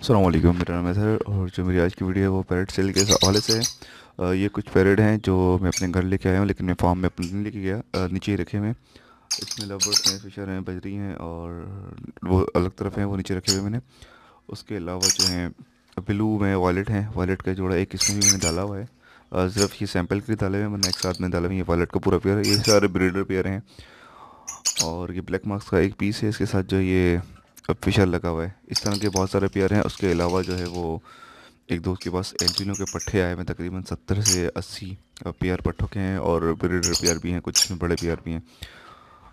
अस्सलाम वालेकुम। मेरा नाम है सर और जो मेरी आज की वीडियो है वो पैरेट सेल के हवाले से है। ये कुछ पैरेट हैं जो मैं अपने घर लेके आया हूँ, लेकिन मैं फार्म में अपने नहीं लेके गया। नीचे ही रखे हुए हैं। इसमें लवर्स हैं, फिशर हैं, बजरी हैं और वो अलग तरफ हैं, वो नीचे रखे हुए मैंने। उसके अलावा जो हैं ब्लू में वायलेट हैं, वायलेट का जोड़ा एक इसमें भी मैंने डाला हुआ है। सिर्फ ये सैंपल के लिए डाले हुए हैं, मैंने एक साथ में डाले हुए हैं। ये वायलेट का पूरा पेयर है, ये सारे ब्रीडर पेयर हैं। और ये ब्लैक मार्क्स का एक पीस है, इसके साथ जो ये फिशर लगा हुआ है। इस तरह के बहुत सारे पेयर हैं। उसके अलावा जो है वो एक दोस्त के पास एल्बिनो के पट्ठे आए हैं, तकरीबन 70 से 80 पेयर पट्ठों के हैं। और ब्रीडर पेयर भी हैं, कुछ इसमें बड़े पेयर भी हैं।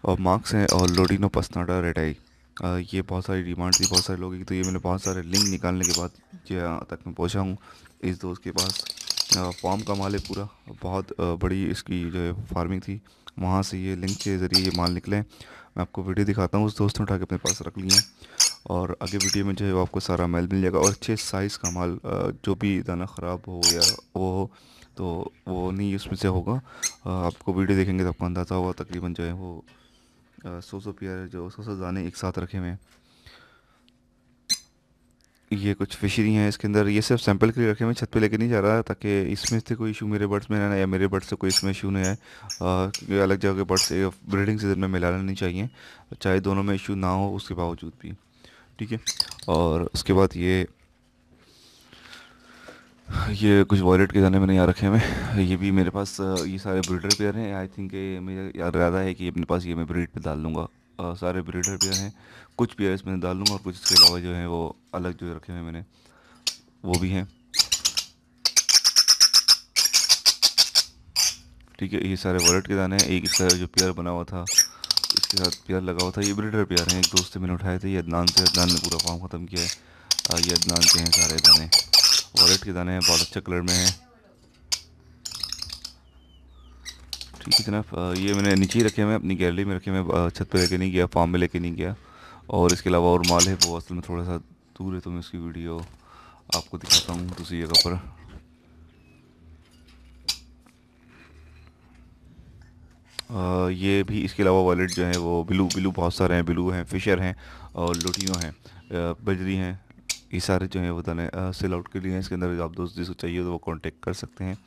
और मार्क्स हैं और लोडिनो पसनाडा रेड आई। ये बहुत सारी डिमांड थी बहुत सारे लोगों की, तो ये मैंने बहुत सारे लिंक निकालने के बाद यहाँ तक मैं पहुँचा हूँ। इस दोस्त के पास फार्म का माल है पूरा, बहुत बड़ी इसकी जो है फार्मिंग थी। वहाँ से ये लिंक के ज़रिए ये माल निकले। मैं आपको वीडियो दिखाता हूँ, उस दोस्त ने उठा के अपने पास रख लिया। और आगे वीडियो में जो है वो आपको सारा माल मिल जाएगा और अच्छे साइज़ का माल। जो भी दाना ख़राब हो या वो हो तो वो नहीं उसमें से होगा। आपको वीडियो देखेंगे तो आपको अंदाज़ा होगा। तकरीबन जो है वो 100 पेयर, जो 100 दाने एक साथ रखे हुए हैं। ये कुछ फिशरी हैं इसके अंदर। ये सिर्फ सैंपल के लिए रखे हुए हैं, छत पे लेके नहीं जा रहा ताकि इसमें से कोई इशू मेरे बर्ड्स में ना आए या मेरे बर्ड्स से कोई इसमें इशू नहीं आए। क्योंकि अलग जगह के बर्ड्स ब्रीडिंग सीजन में मिलाना नहीं चाहिए, चाहे दोनों में इशू ना हो उसके बावजूद भी। ठीक है। और उसके बाद ये कुछ वॉयलेट के दाने मैंने यहाँ रखे हुए हैं। ये भी मेरे पास ये सारे ब्रीडर पेयर हैं। आई थिंक ये मुझे याद इरादा है कि अपने पास ये मैं ब्रीड पे डाल लूँगा। सारे ब्रीडर पेयर हैं। कुछ पेयर इसमें डाल लूँगा और कुछ इसके अलावा जो है वो अलग जो रखे हुए हैं मैंने, वो भी हैं। ठीक है। ये सारे वॉलेट के दाने हैं। एक इसका जो पेयर बना हुआ था, इसके साथ पेयर लगा हुआ था, ये ब्रीडर पेयर हैं। एक दोस्त से मैंने उठाए थे, ये अदनान से। अदनान ने पूरा फॉर्म ख़त्म किया है। ये अदनान के हैं सारे दाने, वॉलेट के दाने हैं, बहुत अच्छे कलर में हैं। ठीक है जनाब। ये मैंने नीचे ही रखे हुए हैं, अपनी गैलरी में रखे हुए हैं। छत पे लेके नहीं गया, फार्म में लेके नहीं गया। और इसके अलावा और माल है, वो असल में थोड़ा सा दूर है, तो मैं उसकी वीडियो आपको दिखाता हूँ दूसरी जगह पर। ये भी इसके अलावा वॉलेट जो है वो ब्लू ब्लू बहुत सारे हैं। ब्लू हैं, फिशर हैं और लोटिनो हैं, बजरी हैं। ये सारे जो हैं वो दाने सेल आउट के लिए हैं। इसके अंदर आप दोस्त जिसको चाहिए तो वो कांटेक्ट कर सकते हैं।